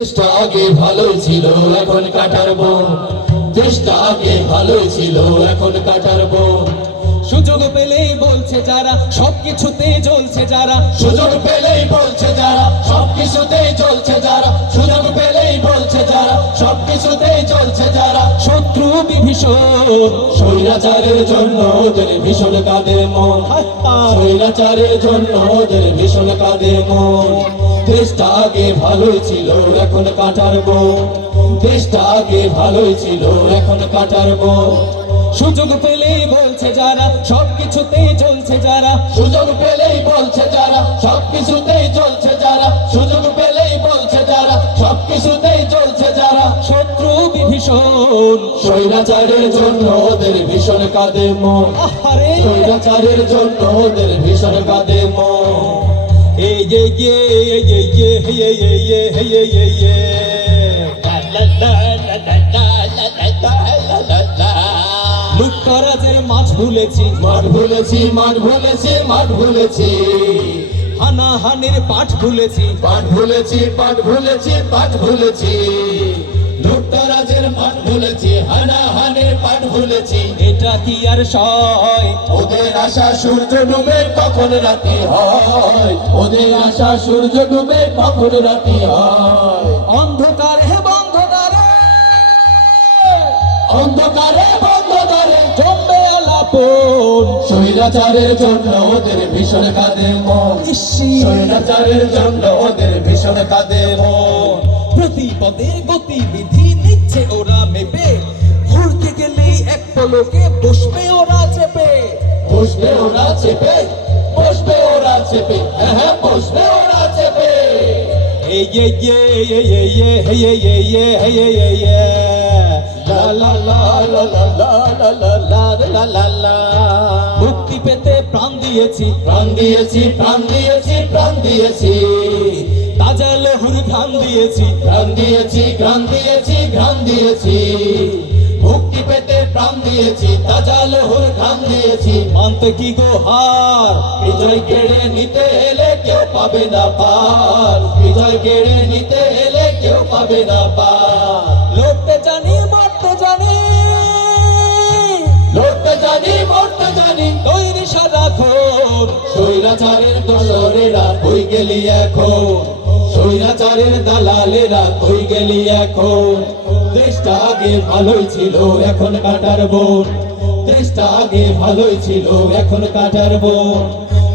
দেশটা আগে ভালোই ছিল এখন কাটার বন। দেশটা আগে ভালোই ছিল এখন কাটার বন। সুযোগ পেলেই বলছে যারা সবকিছুতে জ্বলছে যারা, সুযোগ পেলেই বলছে যারা সবকিছুতেই চলছে যারা, সুযোগ পেলেই বলছে যারা সবকিছুতেই চলছে যারা। শত্রু বিভীষণ স্বৈরাচারের জন্য ওদের ভীষণ কাঁদে মন। স্বৈরাচারের জন্য ওদের ভীষণ কাঁদে মন। দেশটা আগে ভালোই ছিল এখন কাটার বন। দেশটা আগে ভালোই ছিল এখন কাটার বন। সুযোগ পেলেই বলছে যারা সবকিছুতেই জ্বলছে যারা, সুযোগ পেলেই বলছে যারা সবকিছুতেই চলছে যারা, সুযোগ পেলেই বলছে যারা সবকিছুতেই চলছে যারা। শত্রু বিভীষণ স্বৈরাচারের জন্য ওদের ভীষণ কাঁদে মন। আরে স্বৈরাচারের জন্য ওদের ভীষণ কাঁদে মন। এই যে ইয়ে এই যে ইয়ে হে হে হে হে হে হে লুটতরাজের মাছ ভুলেছি, মাঠ ভুলেছি, মাঠ ভুলেছি, মাঠ ভুলেছি, হানাহানির পাঠ ভুলেছি, পাঠ ভুলেছি, পাঠ ভুলেছি, পাঠ ভুলেছি। লুটতরাজের মাঠ ভুলেছি, হানাহানির পাঠ ভুলেছি। এটা কি আর সয়? ওদের আশা সূর্য ডুবে কখন রাতি হয়, ওদের আশা সূর্য ডুবে কখন রাতি হয়। অন্ধকার হে বন্ধকারে অন্ধকারে বন্ধকারে জমবে আলাপন। স্বৈরাচারের জন্য ওদের ভীষণ কাঁদে মন। ইসি স্বৈরাচারের জন্য ওদের ভীষণ কাঁদে মন। প্রতিপদে গতিবিধি নিচ্ছে ওরা মেপে, ঘুরতে গেলেই এক পলকে বসবে ওরা চেপে। বসবে ওরা চেপে, বসবে ওরা চেপে, হ্যাঁ হ্যাঁ বসবে ওরা চেপে। এই ইয়ে ইয়ে ইয়ে ইয়ে ইয়ে ইয়ে ইয়ে ইয়ে ইয়ে ইয়ে লা লা লা লা লা লা লা লা লা লা লা। মুক্তি পেতে প্রাণ দিয়েছি, প্রাণ দিয়েছি, প্রাণ দিয়েছি, প্রাণ দিয়েছি, তাজা লহুর ঘাম দিয়েছি, প্রাণ দিয়েছি, প্রাণ দিয়েছি, প্রাণ দিয়েছি। মুক্তি পেতে প্রাণ দিয়েছি, তাজা লহুর ঘাম দিয়েছি। মানতে কি গো হার? বিজয় কেড়ে নিতে এলে কেউ পাবে না পার, বিজয় কেড়ে নিতে এলে কেউ পাবে না পার। লড়তে জানি মারতে জানি, লড়তে জানি মরতে জানি, তৈরি সারাক্ষণ। স্বৈরাচারের দোসরেরা কই গেলি এখন, স্বৈরাচারের দালালেরা কই গেলি এখন। দেশটা আগে ভালোই ছিল এখন কাটার বন। দেশটা আগে ভালোই ছিল এখন কাটার বন।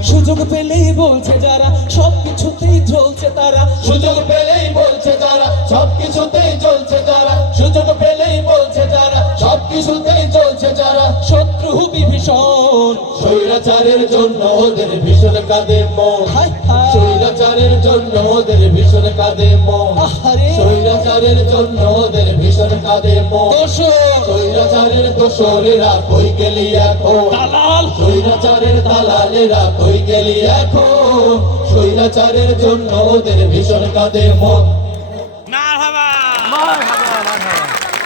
সুযোগ পেলেই বলছে যারা সবকিছুতেই জ্বলছে তারা, সুযোগ পেলেই বলছে যারা সবকিছুতেই চলছে যারা, সুযোগ পেলেই বলছে যারা সবকিছুতেই চলছে যারা। শত্রু বিভীষণ স্বৈরাচারের জন্য ওদের ভীষণ কাঁদে মন। হায় হায় স্বৈরাচারের জন্য ওদের ভীষণ কাঁদে মন। আহারে স্বৈরাচারের জন্য ওদের ভীষণ কাঁদে মন। দোষর স্বৈরাচারের দোসরেরা কই গেলি এখন, দালাল স্বৈরাচারের দালালেরা কই গেলি এখন। স্বৈরাচারের জন্য ওদের ভীষণ কাঁদে মন। মারহাবা